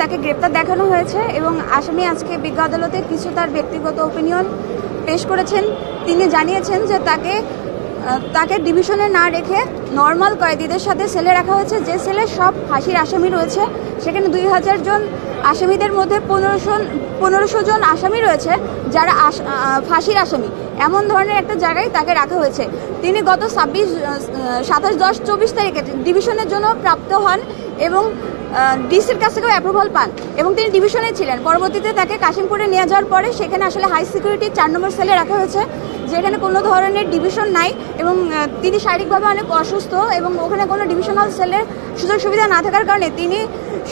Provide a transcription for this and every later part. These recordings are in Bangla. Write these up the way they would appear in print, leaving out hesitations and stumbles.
তাকে গ্রেপ্তার দেখানো হয়েছে এবং আসামি আজকে বিজ্ঞ আদালতে কিছু তার ব্যক্তিগত ওপিনিয়ন পেশ করেছেন। তিনি জানিয়েছেন যে তাকে ডিভিশনে না রেখে নর্মাল কয়েদিদের সাথে সেলে রাখা হয়েছে, যে সেলে সব ফাঁসির আসামি রয়েছে। সেখানে 2000 জন আসামিদের মধ্যে 1500 জন আসামি রয়েছে যারা ফাঁসির আসামি। এমন ধরনের একটা জায়গায় তাকে রাখা হয়েছে। তিনি গত 27-10-24 তারিখে ডিভিশনের জন্য প্রাপ্ত হন এবং ডিসির কাছ থেকেও অ্যাপ্রুভাল পান এবং তিনি ডিভিশনে ছিলেন। পরবর্তীতে তাকে কাশিমপুরে নিয়ে যাওয়ার পরে সেখানে আসলে হাই সিকিউরিটি 4 নম্বর সেলে রাখা হয়েছে, যেখানে কোনো ধরনের ডিভিশন নাই এবং তিনি শারীরিকভাবে অনেক অসুস্থ এবং ওখানে কোনো ডিভিশনাল সেলের সুযোগ সুবিধা না থাকার কারণে তিনি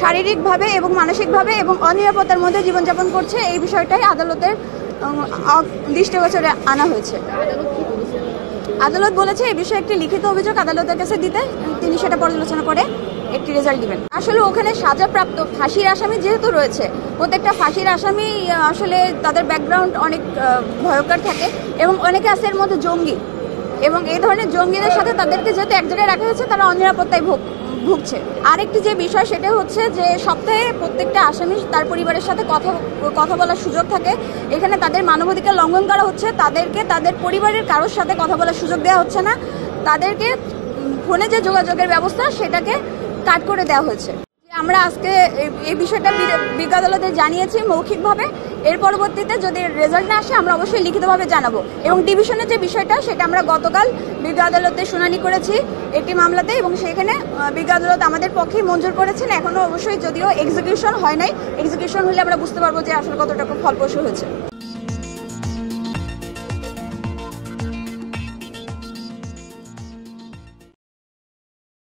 শারীরিকভাবে এবং মানসিকভাবে এবং অনিরাপত্তার মধ্যে জীবনযাপন করছে। এই বিষয়টাই আদালতের দৃষ্টিগোচরে আনা হয়েছে। আদালত বলেছে এই বিষয়ে একটি লিখিত অভিযোগ আদালতের কাছে দিতে, তিনি সেটা পর্যালোচনা করে একটি রেজাল্ট দিবেন। আসলে ওখানে সাজাপ্রাপ্ত ফাঁসির আসামি যেহেতু রয়েছে, প্রত্যেকটা ফাঁসির আসামি আসলে তাদের ব্যাকগ্রাউন্ড অনেক ভয়ঙ্কর থাকে এবং অনেকে আছে এর মধ্যে জঙ্গি, এবং এই ধরনের জঙ্গিদের সাথে তাদেরকে যেহেতু এক জায়গায় রাখা হয়েছে তারা অনিরাপত্তায় ভুগছে। আরেকটি যে বিষয় সেটা হচ্ছে যে সপ্তাহে প্রত্যেকটা আসামি তার পরিবারের সাথে কথা বলার সুযোগ থাকে। এখানে তাদের মানবাধিকার লঙ্ঘন করা হচ্ছে, তাদেরকে তাদের পরিবারের কারোর সাথে কথা বলার সুযোগ দেওয়া হচ্ছে না, তাদেরকে ফোনে যে যোগাযোগের ব্যবস্থা সেটাকে কাট করে দেওয়া হয়েছে। আমরা আজকে এই বিষয়টা বিজ্ঞ আদালতে জানিয়েছি মৌখিকভাবে। এর পরবর্তীতে যদি রেজাল্ট না আসে আমরা অবশ্যই লিখিতভাবে জানাবো। এবং ডিভিশনের যে বিষয়টা সেটা আমরা গতকাল বিজ্ঞ আদালতে শুনানি করেছি একটি মামলাতে এবং সেখানে বিজ্ঞ আদালত আমাদের পক্ষেই মঞ্জুর করেছেন। এখনো অবশ্যই যদিও এক্সিকিউশন হয় নাই, এক্সিকিউশন হলে আমরা বুঝতে পারবো যে আসলে কতটুকু ফলপ্রসূ হয়েছে।